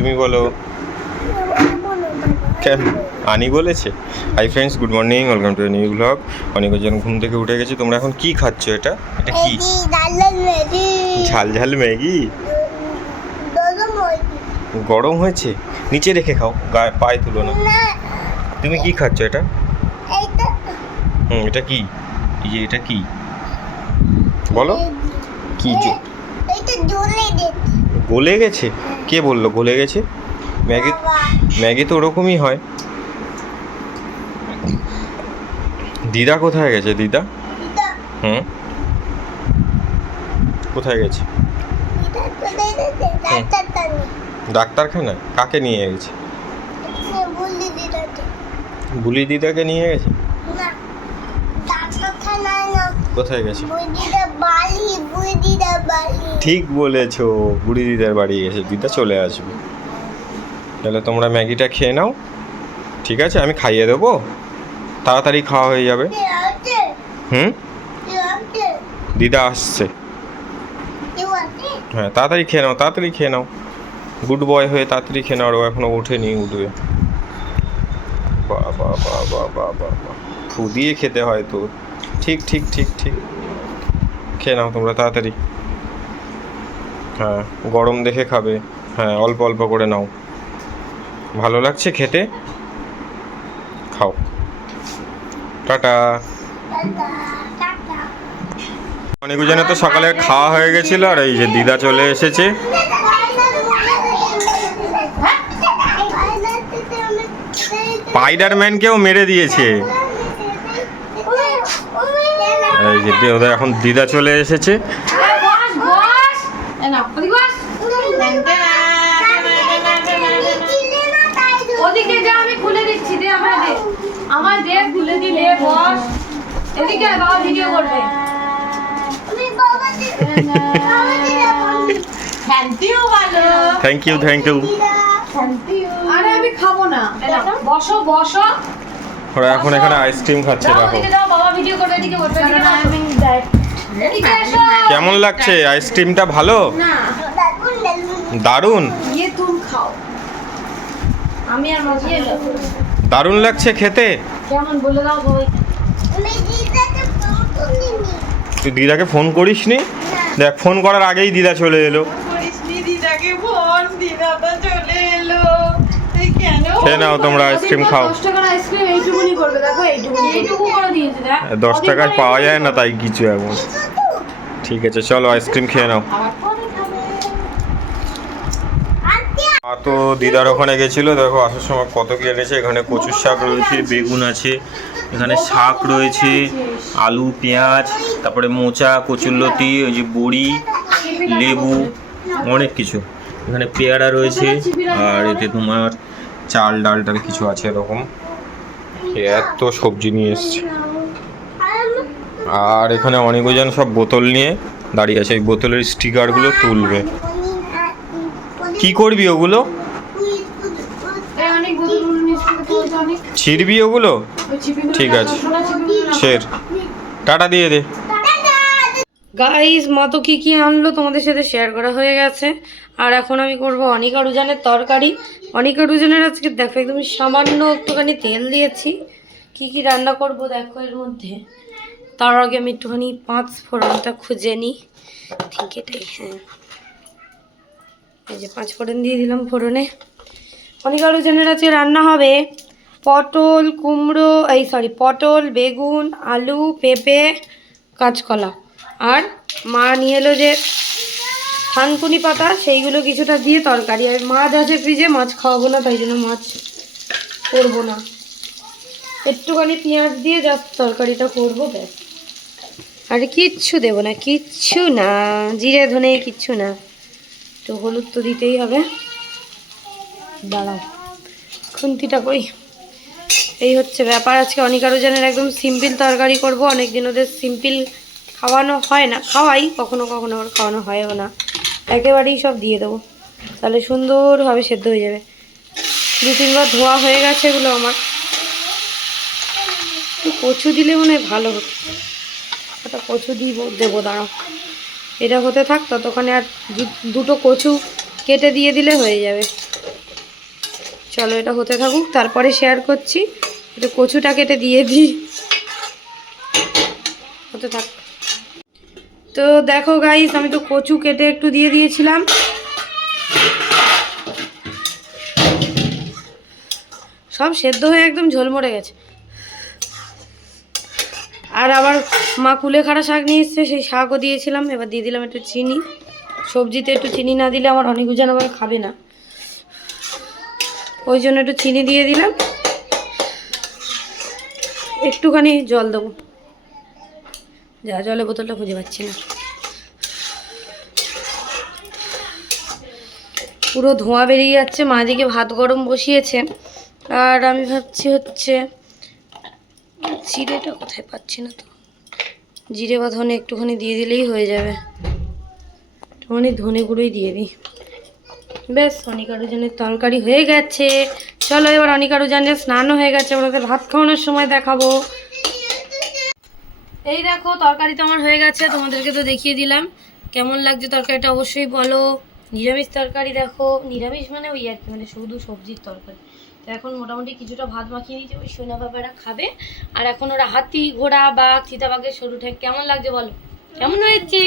তুমি বলো। কেন? আনি বলেছে। Hi friends good morning welcome to new blog অনেকজন ঘুম থেকে উঠে গেছে তোমরা এখন কি খাচ্ছ এটা? এটা কি? ঝাল ঝাল ম্যাগি? গরম হয়েছে। নিচে রেখে খাও গায়ে পায়ে তুলো না। তুমি কি খাচ্ছ এটা? হুম এটা কি? এই যে এটা কি? বলো। কি গলে গেছে? কে বলল? ভুলে গেছে। ম্যাগি ম্যাগি তো ওরকমই হয়। দিদা কোথায় গেছে? দিদা? হুম? কোথায় গেছে? ডাক্তারখানায়? কাকে নিয়ে গেছে? বুলি দিদাকে নিয়ে গেছে? কোথায় গেছে? ঠিক বলেছ বুড়ি দিদার বাড়ি গেছে। দিদা চলে আসবে। তাহলে তোমরা ম্যাগিটা খেয়ে নাও। ঠিক আছে আমি খাইয়ে দেবো। তাড়াতাড়ি খাওয়া হয়ে যাবে। হুম? দিদা আসছে। হ্যাঁ তাড়াতাড়ি খেয়ে নাও তাড়াতাড়ি খেয়ে নাও। গুড বয় হয়ে তাড়াতাড়ি খেয়ে নাও এখনও ওঠেনি উঠবে। বাহ বাহ বাহ বাহ ফু দিয়ে খেতে হয় তো ঠিক ঠিক ঠিক ঠিক। খেয়ে নাও তোমরা তাড়াতাড়ি। হ্যাঁ গরম দেখে খাবে। হ্যাঁ অল্প অল্প করে নাও। ভালো লাগছে খেতে? খাও। টাটা। অনেকজনে তো সকালে খাওয়া হয়ে গেছিল আর এই যে দিদা চলে এসেছে। স্পাইডারম্যানকেও মেরে দিয়েছে। এই যে এখন দিদা চলে এসেছে। বস বস এ নাও ওদিকে যা আমি খুলে দিচ্ছি দে আমার দে। আমার দে খুলে দিলে বস। এদিকে বাবা ভিডিও করবে। Thank you thank you thank you আরে আমি খাব না। বসো বসো। ওরা এখন এখানে আইসক্রিম খাচ্ছে দেখো কেমন লাগছে? আইসক্রিমটা ভালো? না। দারুণ। তুমি খাও। আমি আর মজা দারুণ লাগছে খেতে। কেমন? বলে দাও সবাই। তুই দিদাকে ফোন করিস নি। দেখ ফোন করার আগেই দিদা চলে এলো। দিদাকে ফোন দিদা তো চলে এলো তুই কেন খেয়ে নাও তোমরা আইসক্রিম খাও। দশ টাকার আইসক্রিম এইটুকুনি করবে দেখো এইটুকুনি। এইটুকু করে দিয়েছে দেখ। দশ টাকায় পাওয়া যায় না তাই কিছু এখন। ঠিক আছে চলো আইসক্রিম খেয়ে নাও। মা তো দিদার ওখানে গেছিল দেখো আসার সময় কত কি এনেছে এখানে কচুর শাক রয়েছে বেগুন আছে এখানে শাক রয়েছে আলু পেঁয়াজ তারপরে মোচা কচুরলতি ওই যে বড়ি লেবু অনেক কিছু। এখানে পেয়ারা রয়েছে আর এতে তোমার চাল ডাল টাল কিছু আছে এরকম। এত সবজি নিয়ে এসছে। আর এখানে অনেকজন সব বোতল নিয়ে দাঁড়িয়ে আছে। এই বোতলের স্টিকারগুলো তুলবে। কি করবি ওগুলো? ছিড়বি ওগুলো? ঠিক আছে। ছেড়। টাটা দিয়ে দে। গাইস মা তো কী কী আনলো তোমাদের সাথে শেয়ার করা হয়ে গেছে। আর এখন আমি করব অনিকা রুজানের তরকারি। অনিকা রুজানের আজকে দেখো একদম সামান্য একটুখানি তেল দিয়েছি। কি কি রান্না করব দেখো এর মধ্যে। তার আগে আমি একটুখানি পাঁচ ফোড়নটা খুঁজে নিই। ঠিক এটাই হ্যাঁ। এই যে পাঁচ ফোড়ন দিয়ে দিলাম ফোড়নে। অনিকা রুজানের আজকে রান্না হবে পটল, কুমড়ো, এই সরি পটল, বেগুন, আলু, পেঁপে, কাঁচকলা। আর মা নিয়ে এলো যে থানকুনি পাতা, সেইগুলো কিছুটা দিয়ে তরকারি। আর মাছ আছে ফ্রিজে মাছ খাওয়াবো না, তাই জন্য মাছ করব না। একটুখানি পেঁয়াজ দিয়ে জাস্ট তরকারিটা করব, ব্যাস। আর কিচ্ছু দেবো না, কিচ্ছু না। জিরে, ধনে, কিচ্ছু না। তো হলুদ তো দিতেই হবে। দাঁড়াও, খুন্তিটা কই? এই হচ্ছে ব্যাপার। আজকে অনেক আরও একদম সিম্পল তরকারি করব। অনেক দিন ওদের সিম্পল খাওয়ানো হয় না, খাওয়াই, কখনো কখনো আবার খাওয়ানো হয়ও না। একেবারেই সব দিয়ে দেবো। তাহলে সুন্দরভাবে সেদ্ধ হয়ে যাবে। দু তিনবার ধোয়া হয়ে গেছে এগুলো আমার। একটু কচু দিলে মনে হয় ভালো হতো। একটা কচু দিব, দেবো, দাঁড়াও। এটা হতে থাক, ততক্ষণে আর দুটো কচু কেটে দিয়ে দিলে হয়ে যাবে। চলো এটা হতে থাকুক, তারপরে শেয়ার করছি। একটু কচুটা কেটে দিয়ে দিই। হতে থাক। তো দেখো গাইস আমি তো কচু কেটে একটু দিয়ে দিয়েছিলাম। সব সেদ্ধ হয়ে একদম ঝোল মরে গেছে। আর আবার মা কুলেখাড়া শাক নিয়ে এসছে, সেই শাকও দিয়েছিলাম। এবার দিয়ে দিলাম একটু চিনি। সবজিতে একটু চিনি না দিলে আমার অনেক উজান আবার খাবে না। ওই জন্য একটু চিনি দিয়ে দিলাম। একটুখানি জল দেবো। যা জলের বোতলটা খুঁজে পাচ্ছি না। পুরো ধোঁয়া বেরিয়ে যাচ্ছে মা দিকে ভাত গরম বসিয়েছে। আর আমি ভাবছি হচ্ছে, জিরেটা কোথায় পাচ্ছি না তো? জিরে বা ধনে একটুখানি দিয়ে দিলেই হয়ে যাবে। একটুখানি ধনে গুঁড়োই দিয়ে দিই। ব্যাস, অনিকারুজানের তরকারি হয়ে গেছে। চলো এবার অনিকারুজানের স্নানও হয়ে গেছে। ওনাদের ভাত খাওয়ানোর সময় দেখাবো। এই দেখো তরকারি তো আমার হয়ে গেছে তোমাদেরকে তো দেখিয়ে দিলাম। কেমন লাগছে তরকারিটা অবশ্যই বলো। নিরামিষ তরকারি দেখো নিরামিষ মানে ওই আর কি মানে শুধু সবজির তরকারি। তো এখন মোটামুটি কিছুটা ভাত মাখিয়ে নিয়েছে ওই সোনা বাবারা খাবে। আর এখন ওরা হাতি ঘোড়া বাঘ চিতাবাঘের সরু ঠেক কেমন লাগছে বলো? কেমন হয়েছে?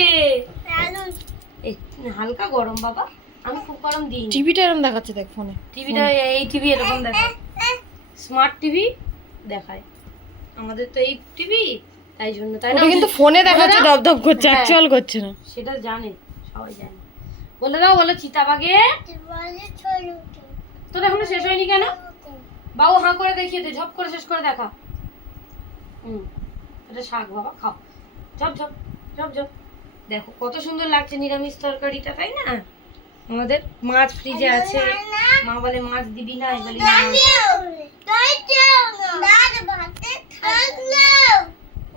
হালকা গরম বাবা আমি খুব গরম দিই টিভিটা এরকম দেখাচ্ছে দেখ ফোনে। টিভিটা এই টিভি এরকম দেখায়। স্মার্ট টিভি দেখায়। আমাদের তো এই টিভি। তাই জন্য। তাই না? কিন্তু ফোনে দেখাচ্ছে। দপ দপ করছে। অ্যাকচুয়াল করছে না। সেটা জানে সবাই জানে। বলে দাও বলো চিতাবাগে তোর এখনও শেষ হয়নি কেন? বাবু হাঁ করে দেখিয়ে দে ঝপ করে শেষ করে দেখা। হুম এটা শাক বাবা খাও। ঝপ ঝপ ঝপ ঝপ। দেখো কত সুন্দর লাগছে নিরামিষ তরকারিটা তাই না? আমাদের মাছ ফ্রিজে আছে। মা বলে মাছ দিবি না? বলি না।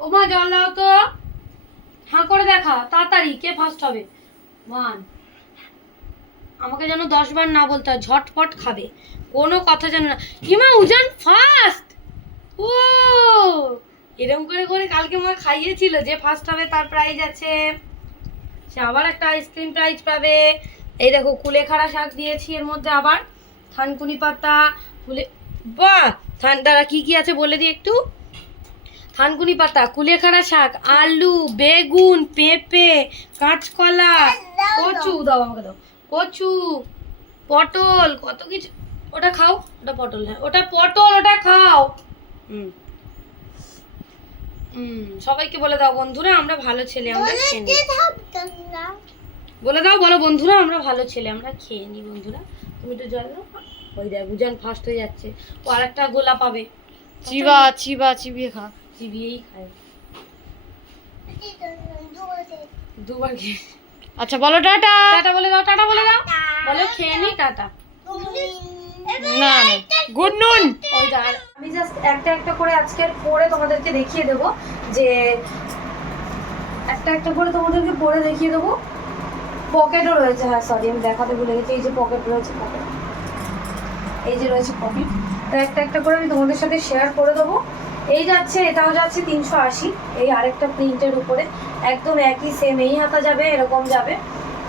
ও মা জল দাও তো। হাঁ করে দেখা তাড়াতাড়ি, কে ফার্স্ট হবে? ওয়ান আমাকে যেন দশ বার না বলতে হয়, ঝটপট খাবে। কোনো কথা যেন না। হিমা, উজান ফার্স্ট ও! এরকম করে করে কালকে মা খাইয়েছিল, যে ফার্স্ট হবে তার প্রাইজ আছে। সে আবার একটা আইসক্রিম প্রাইজ পাবে। এই দেখো, কুলেখাড়া শাক দিয়েছি এর মধ্যে আবার। থানকুনি পাতা, কুলে বাহ! থান দাঁড়া, কি কি আছে বলে দিই একটু? থানকুনি পাতা কুলেখাড়া শাক আলু বেগুন পেঁপে কাঁচকলা কচু দাও আমাকে দাও। কচু পটল কত কিছু। ওটা খাও ওটা পটল হ্যাঁ। ওটা পটল ওটা খাও। হুম। হুম সবাইকে বলে দাও বন্ধুরা আমরা ভালো ছেলে আমরা খেয়ে নিই। বলে দাও বলো বন্ধুরা আমরা ভালো ছেলে আমরা খেয়ে নিই বন্ধুরা। তুমি তো জল দাও। ওই দেখ উজান ফার্স্ট হয়ে যাচ্ছে। ও আরেকটা গোলা পাবে। চিবা চিবা চিবিয়ে খা। চিবিয়েই খায়। দুবার খেয়ে। আচ্ছা বলো টাটা। টাটা বলে দাও টাটা বলে দাও। বলো খেয়ে নি টাটা। না গুড নুন। আমি জাস্ট একটা একটা করে আজকের পরে তোমাদেরকে দেখিয়ে দেব যে একটা একটা করে তোমাদেরকে পরে দেখিয়ে দেবো। পকেটও রয়েছে হ্যাঁ সরি আমি দেখাতে ভুলে গেছি। এই যে পকেট রয়েছে পকেট। এই যে রয়েছে পকেট। তো একটা একটা করে আমি তোমাদের সাথে শেয়ার করে দেবো। এই যাচ্ছে, এটাও যাচ্ছে তিনশো আশি। এই আরেকটা প্রিন্টের উপরে। একদম একই সেম এই হাতা যাবে, এরকম যাবে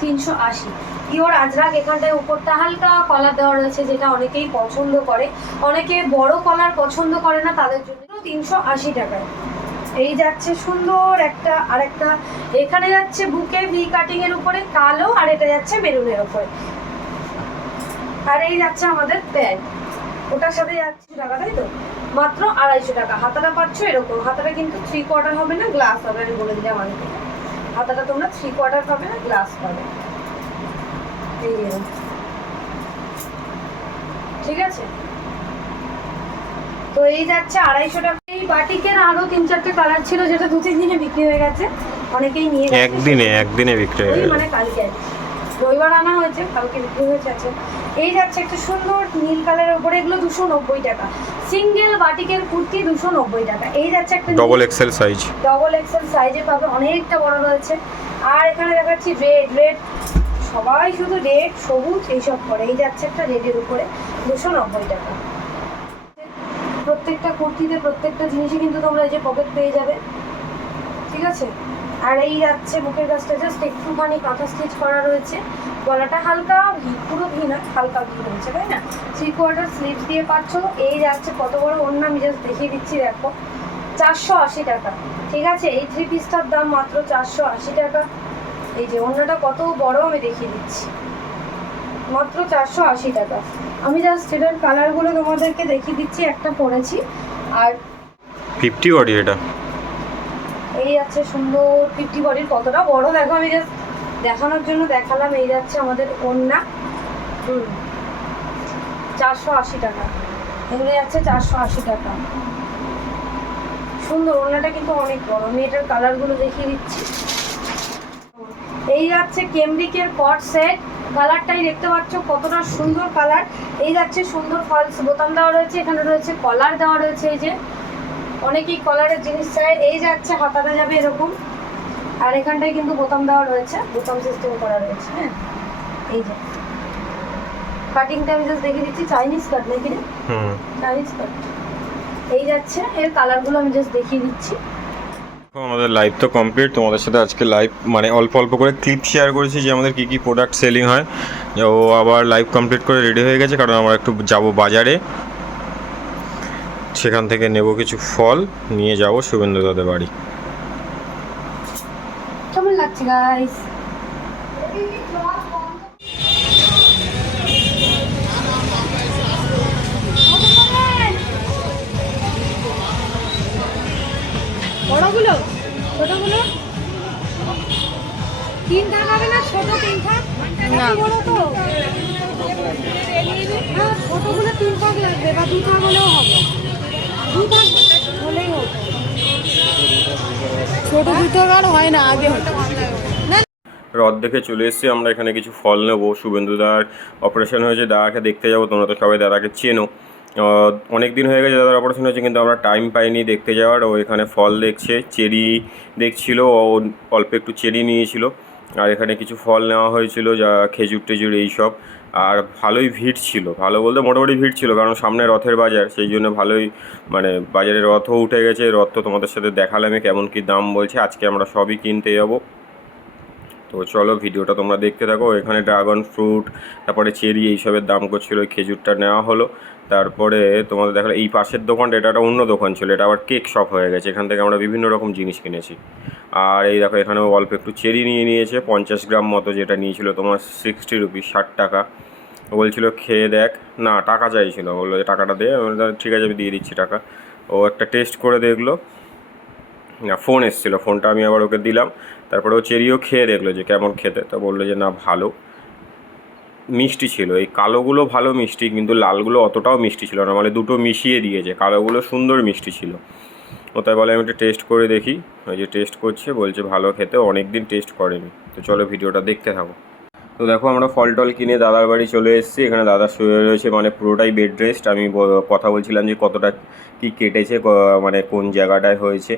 তিনশো আশি। পিওর আজরাক এখানটায় উপরটা হালকা কলার দেওয়া রয়েছে, যেটা অনেকেই পছন্দ করে। অনেকে বড় কলার পছন্দ করে না, তাদের জন্য তিনশো আশি টাকায়। এই যাচ্ছে সুন্দর একটা, আরেকটা। এখানে যাচ্ছে বুকে ভি কাটিং এর উপরে, কালো, আর এটা যাচ্ছে মেরুনের উপরে। আর এই যাচ্ছে আমাদের প্যান্ট ওটার সাথে যাচ্ছে টাকা তাই তো? মাত্র আড়াইশো টাকা। হাতাটা পাচ্ছ এরকম। হাতাটা কিন্তু থ্রি কোয়ার্টার হবে না গ্লাস হবে আমি বলে দিলাম আগে। হাতাটা তোমরা থ্রি কোয়ার্টার পাবে না গ্লাস পাবে। ঠিক আছে? তো এই যাচ্ছে আড়াইশো টাকা। এই বাটিকের আরও তিন চারটে কালার ছিল যেটা দু তিন দিনে বিক্রি হয়ে গেছে। অনেকেই নিয়ে গেছে। একদিনে একদিনে বিক্রি হয়ে গেল মানে কালকে। রবিবার আনা হয়েছে কালকে বিক্রি হয়েছে আছে এই যাচ্ছে একটা সুন্দর নীল কালারের উপরে এগুলো দুশো নব্বই টাকা। সিঙ্গেল বাটিকের কুর্তি দুশো নব্বই টাকা। এই যাচ্ছে একটা double axle size double axle সাইজে পাবে অনেকটা বড় রয়েছে। আর এখানে দেখাচ্ছি রেড রেড সবাই শুধু রেড সবুজ এইসব করে এই যাচ্ছে একটা রেডের উপরে দুশো নব্বই টাকা। প্রত্যেকটা কুর্তিতে প্রত্যেকটা জিনিসই কিন্তু তোমরা এই যে পকেট পেয়ে যাবে। ঠিক আছে? আর এই যাচ্ছে মুখের কাছটা জাস্ট একটুখানি কাঁথা স্টিচ করা রয়েছে। গলাটা হালকা পুরো ঘি না হালকা ঘি রয়েছে তাই না? থ্রি কোয়ার্টার স্লিভস দিয়ে পাচ্ছ। এই যাচ্ছে কত বড় অন্য আমি জাস্ট দেখিয়ে দিচ্ছি দেখো। চারশো আশি টাকা ঠিক আছে? এই থ্রি পিসটার দাম মাত্র চারশো আশি টাকা। এই যে অন্যটা কত বড় আমি দেখিয়ে দিচ্ছি। মাত্র চারশো আশি টাকা। আমি জাস্ট এটার কালারগুলো তোমাদেরকে দেখিয়ে দিচ্ছি একটা পরেছি। আর ফিফটি বডি এটা। এই আছে সুন্দর ফিফটি বডির কতটা বড় দেখো আমি জাস্ট দেখানোর জন্য দেখালাম, এই যাচ্ছে আমাদের ওন্না হুম। চারশো আশি টাকা। এগুলো যাচ্ছে চারশো আশি টাকা। সুন্দর ওন্নাটা কিন্তু অনেক বড়। আমি এটার কালারগুলো দেখিয়ে দিচ্ছি। এই যাচ্ছে কেমব্রিকের কট সেট। কালারটাই দেখতে পাচ্ছ কতটা সুন্দর কালার। এই যাচ্ছে সুন্দর ফলস বোতাম দেওয়া রয়েছে, এখানে রয়েছে কলার দেওয়া রয়েছে, এই যে। অনেকেই কলারের জিনিস চায়। এই যাচ্ছে হাতাটা যাবে এরকম। আর এখানটায় কিন্তু বোতাম দেওয়া রয়েছে বোতাম সিস্টেম করা রয়েছে হ্যাঁ? এই যে। কাটিংটা আমি জাস্ট দেখিয়ে দিচ্ছি চাইনিজ কাট নাকি রে? চাইনিজ কাট এই যাচ্ছে এর কালারগুলো আমি জাস্ট দেখিয়ে দিচ্ছি। তো আমাদের লাইভ তো কমপ্লিট তোমাদের সাথে আজকে লাইভ মানে অল্প অল্প করে ক্লিপ শেয়ার করেছি যে আমাদের কী কী প্রোডাক্ট সেলিং হয়। ও আবার লাইভ কমপ্লিট করে রেডি হয়ে গেছে কারণ আমরা একটু যাব বাজারে। সেখান থেকে নেব কিছু ফল নিয়ে যাব শুভেন্দু দাদের বাড়ি। লাগছে গাইস বড়গুলো ছোটগুলো? তিন থাক হবে না? ছোট তিন থাক না বড় তো? হ্যাঁ ছোটগুলো তিন থাক লাগবে বা দু থাক হলেও হবে। দু থাক হলেই হবে ছোট আর হয় না, আগে রথ দেখে চলে এসেছি, আমরা এখানে কিছু ফল নেব। শুভেন্দুদার অপারেশন হয়েছে, দাদাকে দেখতে যাব, তোমরা তো সবাই দাদাকে চেনো। অনেক দিন হয়ে গেছে দাদার অপারেশন হয়েছে, কিন্তু আমরা টাইম পাইনি দেখতে যাওয়ার। ও এখানে ফল দেখছে, চেরি দেখছিল, ও অল্প একটু চেরি নিয়েছিল। আর এখানে কিছু ফল নেওয়া হয়েছিল, যা খেজুর টেজুর এইসব। আর ভালোই ভিড় ছিল, ভালো বলতে মোটামুটি ভিড় ছিল, কারণ সামনে রথের বাজার, সেই জন্য ভালোই মানে বাজারে রথও উঠে গেছে, রথ তো তোমাদের সাথে দেখালামে কেমন কি দাম বলছে, আজকে আমরা সবই কিনতে যাব। তো চলো ভিডিওটা তোমরা দেখতে থাকো, এখানে ড্রাগন ফ্রুট, তারপরে চেরি, এইসবের দাম করছিল খেজুরটা নেওয়া হলো। তারপরে তোমাদের দেখাল এই পাশের দোকানটা, এটা একটা অন্য দোকান ছিল, এটা আবার কেক শপ হয়ে গেছে, এখান থেকে আমরা বিভিন্ন রকম জিনিস কিনেছি। আর এই দেখো, এখানেও অল্প একটু চেরি নিয়ে নিয়েছে, পঞ্চাশ গ্রাম মতো যেটা নিয়েছিল তোমার সিক্সটি রুপিস ষাট টাকা। ও বলছিল, খেয়ে দেখ। না, টাকা চাইছিল, বলল যে, টাকাটা দে। ঠিক আছে, আমি দিয়ে দিচ্ছি টাকা। ও একটা টেস্ট করে দেখল। না ফোন এসেছিল ফোনটা আমি আবার ওকে দিলাম। তারপরে ও চেরিও খেয়ে দেখল যে, কেমন খেতে? তো বলল যে, না, ভালো। মিষ্টি ছিল। এই কালোগুলো ভালো মিষ্টি, কিন্তু লালগুলো অতটাও মিষ্টি ছিল না। মানে দুটো মিশিয়ে দিয়েছে। কালোগুলো সুন্দর মিষ্টি ছিল। ও তাই বলে আমি একটু টেস্ট করে দেখি। ওই যে টেস্ট করছে, বলছে ভালো খেতে অনেক দিন টেস্ট করেনি। তো চলো ভিডিওটা দেখতে থাকো। তো দেখো আমরা ফল টল কিনে দাদার বাড়ি চলে এসেছি। এখানে দাদা শুয়ে রয়েছে মানে পুরোটাই বেড রেস্ট আমি কথা বলছিলাম যে কতটা কি কেটেছে মানে কোন জায়গাটায় হয়েছে।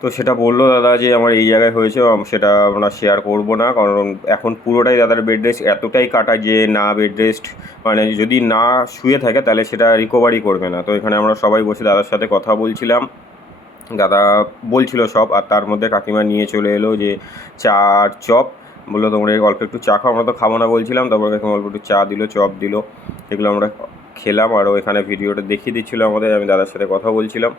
তো সেটা বলল দাদা যে আমার এই জায়গায় হয়েছে সেটা আমরা শেয়ার করব না। কারণ এখন পুরোটাই দাদার বেড রেস্ট এতটাই কাটা যে না বেড রেস্ট মানে যদি না শুয়ে থাকে তাহলে সেটা রিকভারি করবে না। তো এখানে আমরা সবাই বসে দাদার সাথে কথা বলছিলাম। দাদা বলছিল সব, আর তার মধ্যে কাকিমা নিয়ে চলে এলো যে চা আর চপ। বলল, তোমরা অল্প একটু চা খাও। আমরা তো খাব না বলছিলাম, তারপর কাকিমা অল্প একটু চা দিল, চপ দিল। সেগুলো আমরা খেলাম আর এখানে ভিডিওটা দেখিয়ে দিচ্ছিল আমাদের, আমি দাদার সাথে কথা বলছিলাম।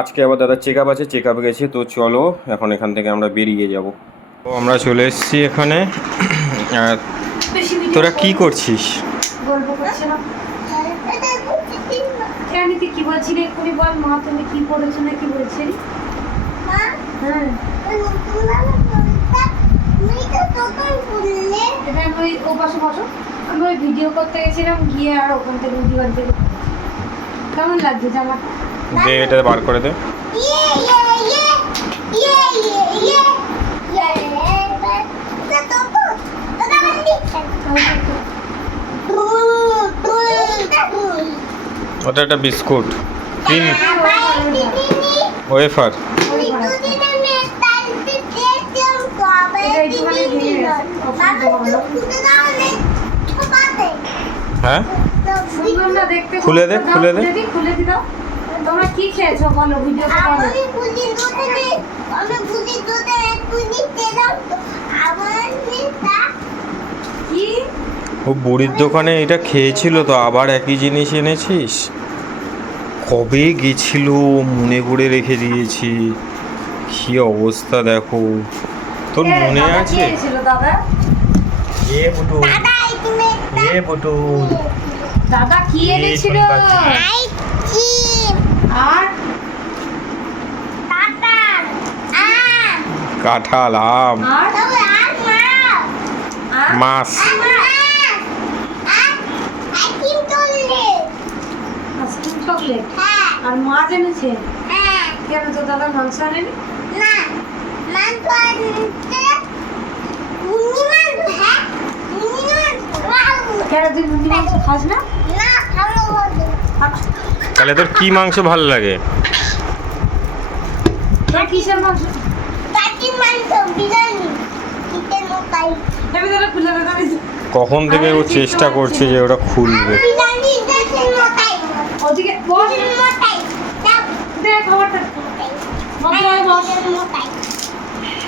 আজকে আবার দাদা চেক আপ আছে চেক আপ গেছে তো চলো এখন এখান থেকে আমরা বেরিয়ে যাব। তো আমরা চলে এসেছি এখানে। আর তোরা কি করছিস? গল্প করছে না। কেন তুই কি বলছিলি এক্ষুনি বল মা তুমি কি পড়েছো না কি বলছিলি হ্যাঁ। আমি ও পাশে বসো। আমি ওই ভিডিও করতে গেছিলাম গিয়ে আর ওখান থেকে ভিডিও কেমন লাগছে জামাটা? দে এটা বার করে দে। ওটা একটা বিস্কুট। Cream wafer. হ্যাঁ? খুলে দে, খুলে দে। খুলে দি দাও। তোমার কি খেয়েছো? বলো ভিডিওতে বলো। আমি বুঝি দুধে আমি বুঝি দুধে দাও তো আমার নেতা কি? ও বুড়ির দোকানে এটা খেয়েছিল তো আবার একই জিনিস এনেছিস? কবে গেছিল? মনে করে রেখে দিয়েছি। কি অবস্থা দেখো। তোর মনে আছে? দাদা? এ এ কি এনেছিল? আর? টাটা আ কাঁঠাল আম। আর? তবে আর মা আর? মাছ। হ্যাঁ। আর মাছ এনেছে? হ্যাঁ। কেন তো দাদা মাংস আনেনি? না মাংস আনতে মুনি মাংস হ্যাঁ মুনি মাংস খাব কেন তুই মুরগি মাংস খাস না না খাব বলে তাহলে তোর কি মাংস ভালো লাগে? কখন থেকে ও চেষ্টা করছে যে ওটা খুলবে? ওদিকে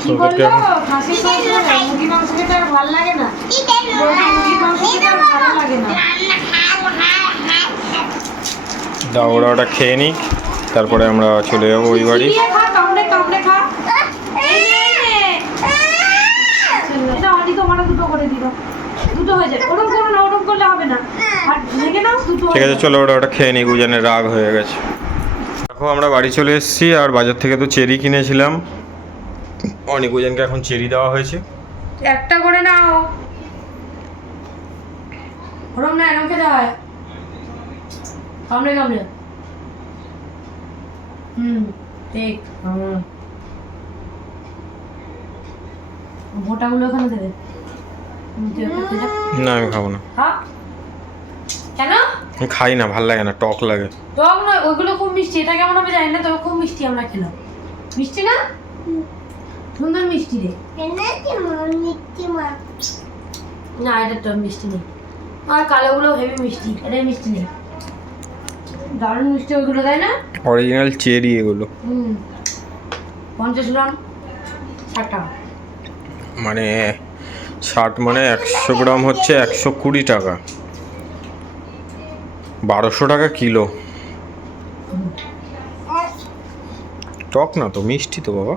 কি বলল? খাসির মাংস মুরগি মাংস খেতে আর ভালো লাগে না চিকেন মাংস খেতে আর ভালো লাগে না। দাও ওরা ওটা খেয়ে নিক তারপরে আমরা চলে যাব ওই বাড়ি। ঠিক আছে চলো ওটা ওটা খেয়ে নিক উজানের রাগ হয়ে গেছে। দেখো আমরা বাড়ি চলে এসেছি আর বাজার থেকে তো চেরি কিনেছিলাম। অনেক ওজনকে এখন চেরি দেওয়া হয়েছে। একটা করে নাও। ওরম না এরম খেতে হয়। কামড়ে কামড়ে। হুম ঠিক হুম ওখানে দেবে। না আমি খাব না। কেন? খাই না ভালো লাগে না টক লাগে। টক নয় ওইগুলো খুব মিষ্টি। এটা কেমন হবে জানি না তবে খুব মিষ্টি আমরা খেলাম। মিষ্টি না? সুন্দর মিষ্টি রে মন না এটা তো মিষ্টি নেই। আর কালোগুলো হেভি মিষ্টি এটাই মিষ্টি নেই। দারুণ মিষ্টি ওইগুলো তাই না? অরিজিনাল চেরি এগুলো। হুম। পঞ্চাশ গ্রাম ষাট টাকা। মানে ষাট মানে একশো গ্রাম হচ্ছে একশো কুড়ি টাকা। বারোশো টাকা কিলো। টক না তো মিষ্টি তো বাবা।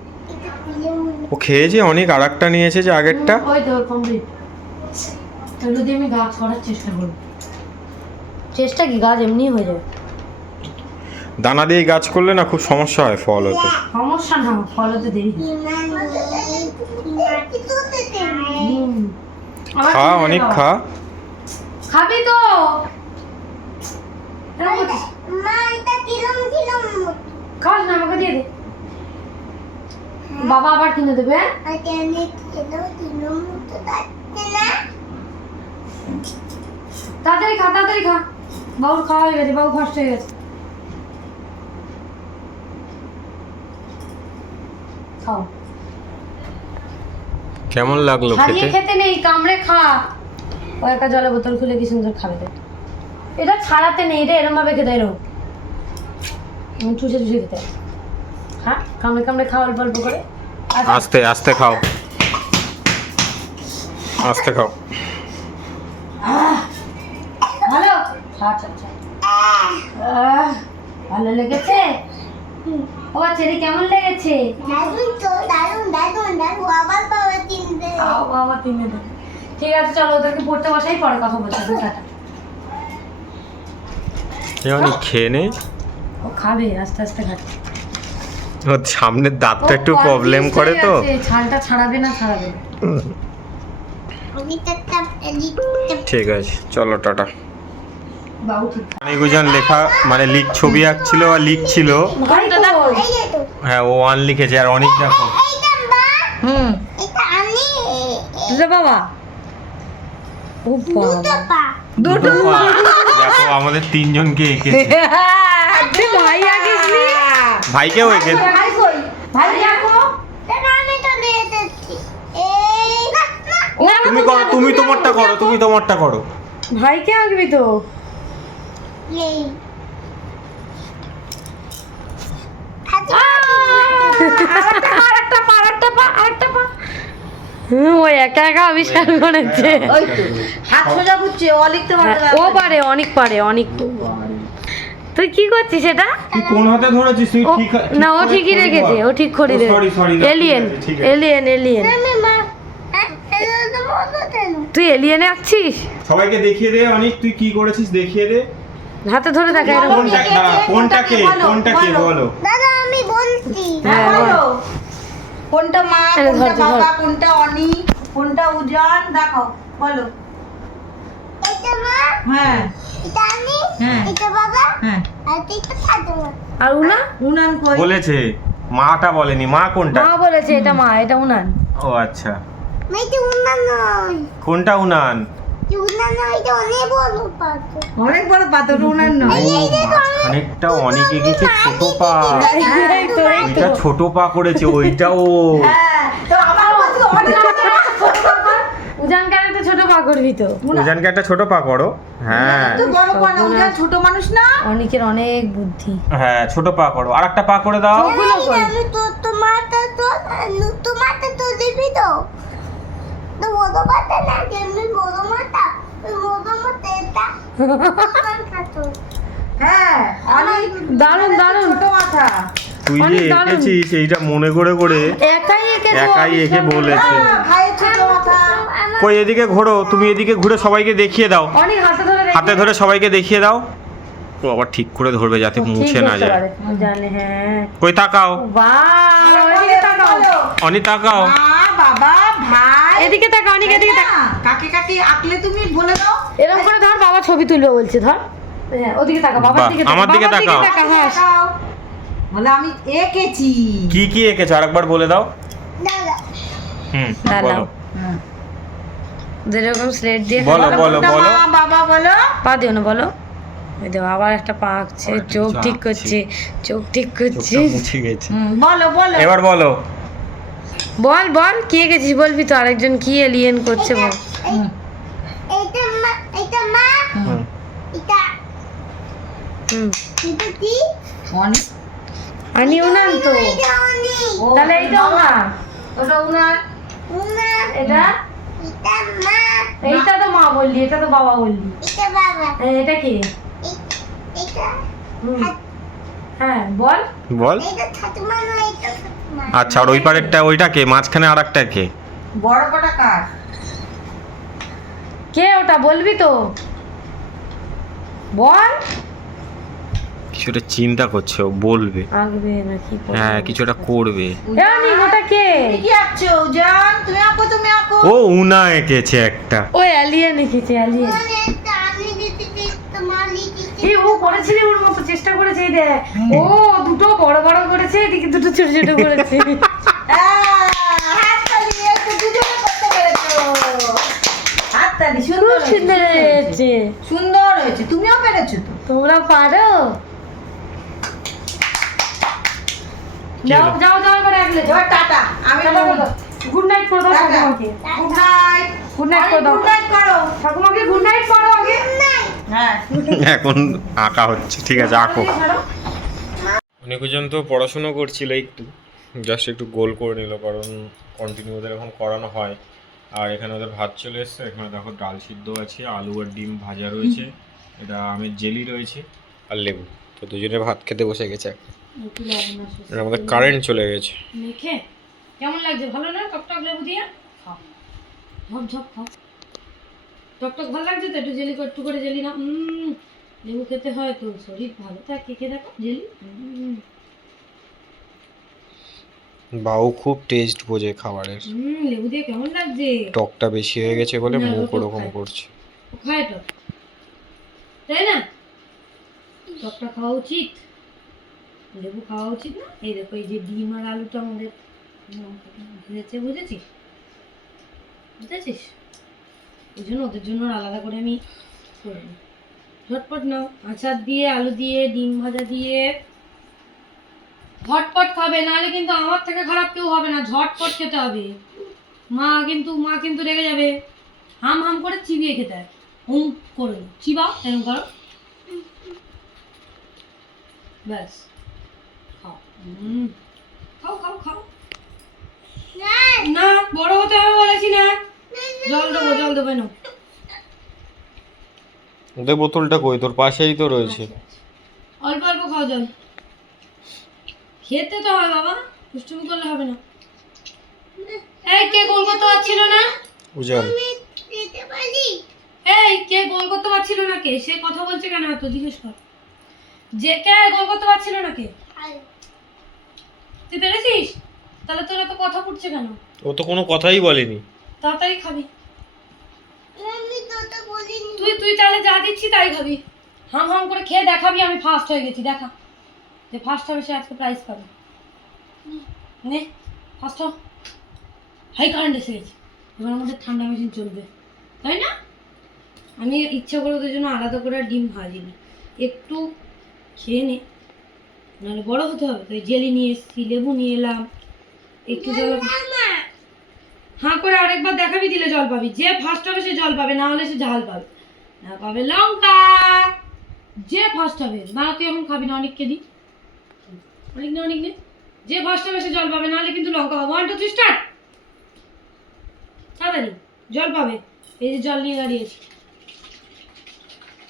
ও খেয়েছে অনেক আর একটা নিয়েছে যে আগেরটা। ওই তো কমপ্লিট এগুলো দিয়ে আমি গাছ করার চেষ্টা করব চেষ্টা কি? গাছ এমনি হয়ে যাবে। দানা দিয়ে গাছ করলে না খুব সমস্যা হয় ফল হতে। সমস্যা না ফল হতে দেরি খা অনেক খা। খাবি তো। খাস না আমাকে দিয়ে দে। বাবা আবার কিনে দেবে? তাড়াতাড়ি খা তাড়াতাড়ি খা। বাবুর খাওয়া হয়ে গেছে বাবু ফার্স্ট হয়ে গেছে। খাও। কেমন লাগল খেতে? খেতে নেই কামড়ে খা। ও একটা জলের বোতল খুলে কি সুন্দর খাবে এটা ছাড়াতে নেই এটা এরম ভাবে খেতে এরম চুষে চুষে খেতে হয়। কামড়ে কামড়ে খাও অল্প অল্প করে। আচ্ছা। আস্তে আস্তে খাও। আস্তে খাও। ভালো? আচ্ছা আচ্ছা। ভালো লেগেছে? ও চেরি কেমন লেগেছে? তো আবার বাবা তিনে ঠিক আছে চলো ওদেরকে পড়তে বসাই পরে কথা বলছি। টাটা। খেয়ে নে। ও খাবে আস্তে আস্তে খাবে ওর সামনের দাঁতটা একটু প্রবলেম করে তো। ছালটা ছাড়াবে না ছাড়াবে। ঠিক আছে চলো টাটা। অনেকজন লেখা মানে লিখ ছবি আঁকছিল আর লিখছিল। হ্যাঁ ও ওয়ান লিখেছে আর অনেক দেখো। হুম। বাবা। ও দুটো দুটো দেখো আমাদের তিনজনকে এঁকেছে। ভাই আগে ভাইকেও এঁকেছে ভাই কই? ভাই আমি তো এই তুমি করো তুমি তোমারটা করো তুমি তোমারটা করো। ভাইকে আঁকবি তো। ও একা একা আবিষ্কার করেছে। ওই হাত সোজা করছে ও লিখতে। ও পারে অনেক পারে অনেক। তুই কি করছিস এটা তুই কোন হাতে ধরেছিস? তুই ও ঠিক না ও ঠিকই রেখেছে ও ঠিক করে ও, sorry, sorry, রেখেছে এলিয়েন এলিয়েন এলিয়েন হ্যাঁ তুই এলিয়েনে আছিস? সবাইকে দেখিয়ে দে অনেক তুই কি করেছিস দেখিয়ে দে। হাতে ধরে দেখা এরকম। কোন দেখ না কোনটাকে কোনটাকে বলো দাদা আমি বলছি। হ্যাঁ বলো। কোনটা মা ধর, কোনটা ধর। বাবা কোনটা অনি কোনটা উজান? দেখো বলো। হ্যাঁ। হ্যাঁ। হ্যাঁ। আর এটা ঠাকুমা আর উনা উনান কই? বলেছে। মাটা বলেনি। মা কোনটা? মা বলেছে এটা মা এটা উনান। ও আচ্ছা। মা এটা উন্না নয়। কোনটা উনান? অনেক বড় পাথর। উনান নয়। গেছে ছোট পা ছোট পা করেছে ওইটাও। হ্যাঁ ছোট পা করবি তো উজানকে একটা ছোট পা করো হ্যাঁ তো বড় পা না উজান ছোট মানুষ না? অনেকের অনেক বুদ্ধি। হ্যাঁ ছোট পা করো আর একটা পা করে। দাও ওগুলো আমি তো তোমারটা তো তোমারটা তো দিবি তো। তো বড় না বড় মাথা বড় মাথা এটা। হ্যাঁ অনেক দারুণ দারুণ। ছোট মাথা। তুই যে এঁকেছিস এইটা মনে করে করে একাই একে একাই একে বলেছে। ভাইয়ের ছোট মাথা। কই এদিকে ঘোরো তুমি এদিকে ঘুরে সবাইকে দেখিয়ে দাও। হাতে ধরে রেখে- হাতে ধরে সবাইকে দেখিয়ে দাও। ও আবার ঠিক করে ধরবে যাতে মুছে না যায়। হ্যাঁ। কই তাকাও। এদিকে। অনি তাকাও। বাবা ভাই। এদিকে তাকাও অনেক এদিকে তাকাও। কাকে কাকে আঁকলে তুমি বলে দাও। এরকম করে ধর বাবা ছবি তুলবে বলছে ধর। হ্যাঁ ওদিকে তাকা বাবার দিকে আমার দিকে তাকাও। হ্যাঁ। বলে আমি এঁকেছি। কি কি এঁকেছো? আরেকবার বলে দাও। দাদা হুম। বলো। হুম। যেরকম স্লেট দিয়ে বলো বলো বলো। বাবা বলো। পা দিও না বলো। দেখো আবার একটা পা আঁকছে চোখ ঠিক করছে চোখ ঠিক করছে। মুছে গেছে। হুম, বলো বলো। এবার বলো। বল বল কি এঁকেছিস বলবি তো? আরেকজন কি এলিয়েন করছে বল। হুম, এটা মা এটা মা। হুম। এটা হুম। এটা কি? অনেক আনি উনান তো। এটা অনেক ও, তাহলে এইটা উনান ওটা উনান উন্না এটা? এটা এইটা তো মা বললি এটা তো বাবা বললি। এটা বাবা। হ্যাঁ, কি? হুম। হ্যাঁ। বল। বল। আচ্ছা আর ওই পারেরটা ওইটা কে? মাঝখানে আর একটা কে? বড় পাটা কার? কে ওটা? বলবি তো। বল। কিছু একটা চিন্তা করছে ও বলবে। আঁকবে হ্যাঁ কিছুটা করবে। জানি ওটা কে? তুমি কি আঁকছো? জান তুমি আঁকো তুমি আঁকো। ও উনা এঁকেছে একটা। ও অ্যালিয়েন লিখেছে অ্যালিয়েন মানে এই ও করেছিল ওর মতো চেষ্টা করেছে এই দেখ। ও দুটো বড় বড় করেছে এদিকে দুটো ছোট ছোট করেছে। সুন্দর সুন্দর হয়েছে, হয়েছে। সুন্দর হয়েছে তুমিও পেরেছ তো। তোমরা পারো? যাও যাও যাও এবার একলে যাও। টাটা। আমি গুড নাইট করে দাও ঠাকুমাকে। গুড নাইট গুড নাইট করে দাও। গুড নাইট করো। ঠাকুমাকে গুড নাইট করো আগে। হ্যাঁ। এখন আঁকা হচ্ছে। ঠিক আছে আঁকো। অনেকজন তো পড়াশুনো করছিল একটু। জাস্ট একটু গোল করে নিল কারণ কন্টিনিউ ওদের এখন করানো হয়। আর এখানে ওদের ভাত চলে এসছে। এখানে দেখো ডাল সিদ্ধ আছে আলু আর ডিম ভাজা রয়েছে। এটা আমের জেলি রয়েছে। আর লেবু। তো দুজনে ভাত খেতে বসে গেছে আমাদের কারেন্ট চলে গেছে। মেখে কেমন লাগছে? ভালো না? টকটক লেবু দিয়ে? খাও। ঝপ ঝপ খাও। টকটক ভালো লাগছে তো? একটু জেলি একটু করে জেলি না লেবু খেতে হয় তো শরীর ভালো থাকে খেয়ে দেখো? জেলি? বাউ খুব টেস্ট বোঝে খাবারের। উম, লেবু দিয়ে কেমন লাগছে? টকটা বেশি হয়ে গেছে বলে মুখ ওরকম করছে। খায় টক। তাই না? টকটা খাওয়া উচিত। লেবু খাওয়া উচিত না। এই দেখো, এই যে ডিম আর আলুটা আমাদের ভেজেছে, বুঝেছিস? বুঝেছিস? ওই জন্য ওদের জন্য আলাদা করে আমি করে ঝটপট নাও, আচার দিয়ে, আলু দিয়ে, ডিম ভাজা দিয়ে। ঝটপট খাবে, নাহলে কিন্তু আমার থেকে খারাপ কেউ হবে না, ঝটপট খেতে হবে। মা কিন্তু মা কিন্তু রেগে যাবে। হাম হাম করে চিবিয়ে খেতে হয়। হুম, করে। চিবাও এরকম করো। ব্যাস। খাও খাও খাও খাও। না না বড় হতে হবে বলেছি না। জল দেবো জল দেবো না ওদের বোতলটা কই? তোর পাশেই তো রয়েছে। অল্প অল্প খাও জল। খেতে তো হয় বাবা দুষ্টুমি করলে হবে না। এই কে গোল করতে পারছিল না? উজান। আমি এই কে গোল করতে পারছিল না কে? সে কথা বলছে কেন এত? জিজ্ঞেস কর। যে কে গোল করতে পারছিল না কে? আর। তুই পেরেছিস? তাহলে তোর এত কথা ফুটছে কেন? ও তো কোনো কথাই বলেনি। তাড়াতাড়ি খাবি। আমি তোটা বলিনি। তুই তুই তাহলে যা দিচ্ছি তাই খাবি। হাম হাম করে খেয়ে দেখাবি আমি ফার্স্ট হয়ে গেছি দেখা। যে ফার্স্ট হবে সে আজকে প্রাইজ পাবে। নে ফার্স্ট হ। হাই কারেন্ট এসে গেছে। এবার আমাদের ঠান্ডা মেশিন চলবে। তাই না? আমি ইচ্ছা করে ওদের জন্য আলাদা করে আর ডিম ভাজিনি। একটু খেয়ে নে। নাহলে বড় হতে হবে। তাই জেলি নিয়ে এসেছি লেবু নিয়ে এলাম। একটু জল হাঁ করে আরেকবার দেখাবি দিলে জল পাবি। যে ফার্স্ট হবে সে জল পাবে না হলে সে ঝাল পাবে। না পাবে লঙ্কা। যে ফার্স্ট হবে না তুই এখন খাবি না অনেককে দি অনেক না অনেক নে। যে ফার্স্ট হবে সে জল পাবে না হলে কিন্তু লঙ্কা পাবে ওয়ান টু থ্রি স্টার্ট তাড়াতাড়ি জল পাবে। এই যে জল নিয়ে দাঁড়িয়েছি।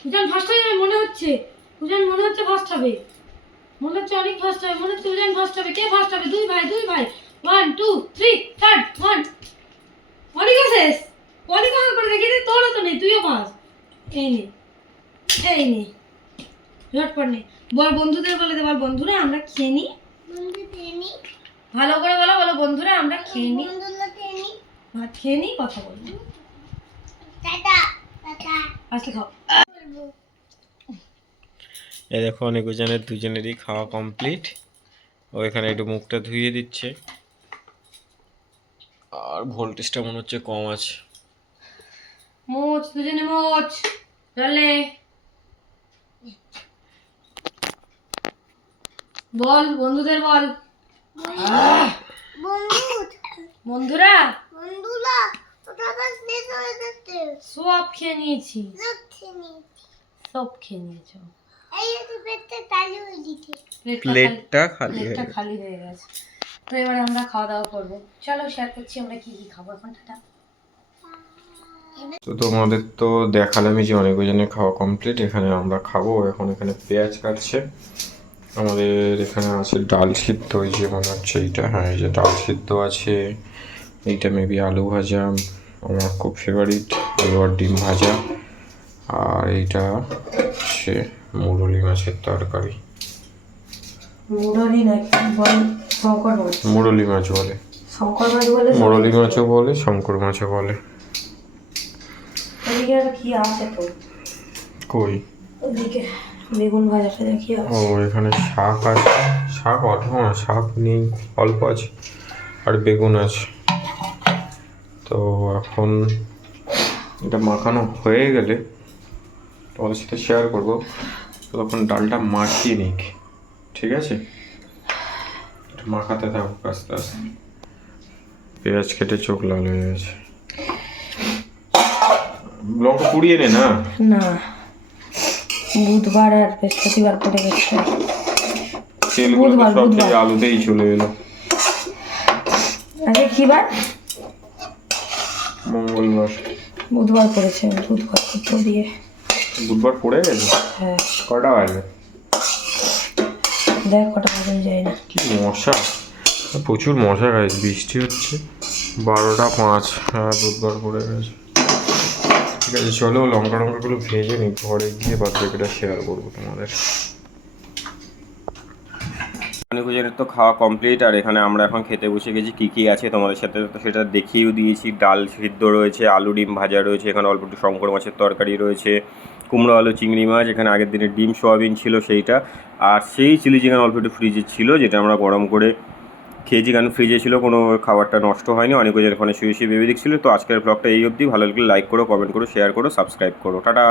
উজান ফার্স্ট হয়ে যাবে মনে হচ্ছে। উজান মনে হচ্ছে ফার্স্ট হবে। মনে হচ্ছে অনেক ফার্স্ট হবে মনে হচ্ছে উজান ফার্স্ট হবে কে ফার্স্ট হবে? দুই ভাই দুই ভাই। One two three start one অনেকও শেষ অনেক ভাগ করে দেখি তোরও তো নেই তুইও পাস। এই নে এই নে। ঝটপট নে। বল বন্ধুদের বলে দে বল বন্ধুরা আমরা খেয়ে নিই ভালো করে বলো বলো বন্ধুরা আমরা খেয়ে নিই ভাত খেয়ে নিই কথা বলব আসলে খাও। এই দেখো অনেক ওজনের দুজনেরই খাওয়া কমপ্লিট ও এখানে একটু মুখটা ধুইয়ে দিচ্ছে। আর ভোল্টেজটা মনে হচ্ছে কম আছে। মোচ দুজনে মোচ চলে বল বন্ধুদের বল। বন্ধু বন্ধুরা যাচ্ছে। সব খেয়ে নিয়েছি। সব খেয়ে নিয়েছো। প্লেটটা খালি- হয়ে প্লেটটা খালি হয়ে গেছে। তো এবারে আমরা খাওয়া দাওয়া করব। চলো শেয়ার করছি আমরা কি কি খাব এখন টাটা। তো তোমাদের তো দেখালামই যে অনেক ওজনের খাওয়া কমপ্লিট এখানে আমরা খাব। এখন এখানে পেঁয়াজ কাটছে। আমাদের এখানে আছে ডাল সিদ্ধ ওই যে মনে হচ্ছে এইটা। হ্যাঁ এই যে ডাল সিদ্ধ আছে। এইটা মেবি আলু ভাজা আমার খুব ফেভারিট আলু আর ডিম ভাজা। আর এইটা হচ্ছে মুরলি মাছের তরকারি। মুরলি নাকি বল? শঙ্কর মাছ। মুরলি মাছ বলে। শঙ্কর মাছ বলে মুরলি মাছও বলে শঙ্কর মাছও বলে। ওদিকে আর কি আছে তো? কই? ওদিকে বেগুন ভাজাটা দেখি ও এখানে শাক আছে। শাক অল্প না শাক নেই অল্প আছে আর বেগুন আছে। তো এখন এটা মাখানো হয়ে গেলে তোমাদের সাথে শেয়ার করব। তখন ডালটা মাখিয়ে নিক। ঠিক আছে? মাখাতে থাকুক আস্তে আস্তে। পেঁয়াজ কেটে চোখ লাল হয়ে গেছে। লঙ্কা পুড়িয়ে নে না? না। বুধবার আর বৃহস্পতিবার পড়ে গেছে। তেলগুলো সব থেকে আলুতেই চলে এলো। আজকে কি বার? মঙ্গলবার। বুধবার পড়েছে বুধবার দিয়ে। বুধবার পড়ে গেছে? হ্যাঁ। কটা বাজে? দেখ কটা বাজে যায় না। কি মশা? প্রচুর মশা গাছ বৃষ্টি হচ্ছে। বারোটা পাঁচ হ্যাঁ বুধবার পড়ে গেছে। ঠিক আছে চলো লঙ্কা লঙ্কাগুলো ভেজে নিই ঘরে গিয়ে বাদ শেয়ার করব তোমাদের। অনেক তো খাওয়া কমপ্লিট আর এখানে আমরা এখন খেতে বসে গেছি কী কী আছে তোমাদের সাথে তো সেটা দেখিয়েও দিয়েছি। ডাল সিদ্ধ রয়েছে আলু ডিম ভাজা রয়েছে এখানে অল্প একটু শঙ্কর মাছের তরকারি রয়েছে। কুমড়ো, আলু, চিংড়ি মাছ, এখানে আগের দিনের ডিম, সোয়াবিন ছিল সেইটা। আর সেই চিলি চিকেন অল্প একটু ফ্রিজে ছিল, যেটা আমরা গরম করে খেয়েছি, কারণ ফ্রিজে ছিল, কোনো খাবারটা নষ্ট হয়নি, অনেক ওজন ওখানে শুয়ে শুয়ে ভেবে দেখছিল। তো আজকের ব্লগটা এই অবধি। ভালো লাগলে লাইক করো কমেন্ট করো শেয়ার করো সাবস্ক্রাইব করো। টাটা!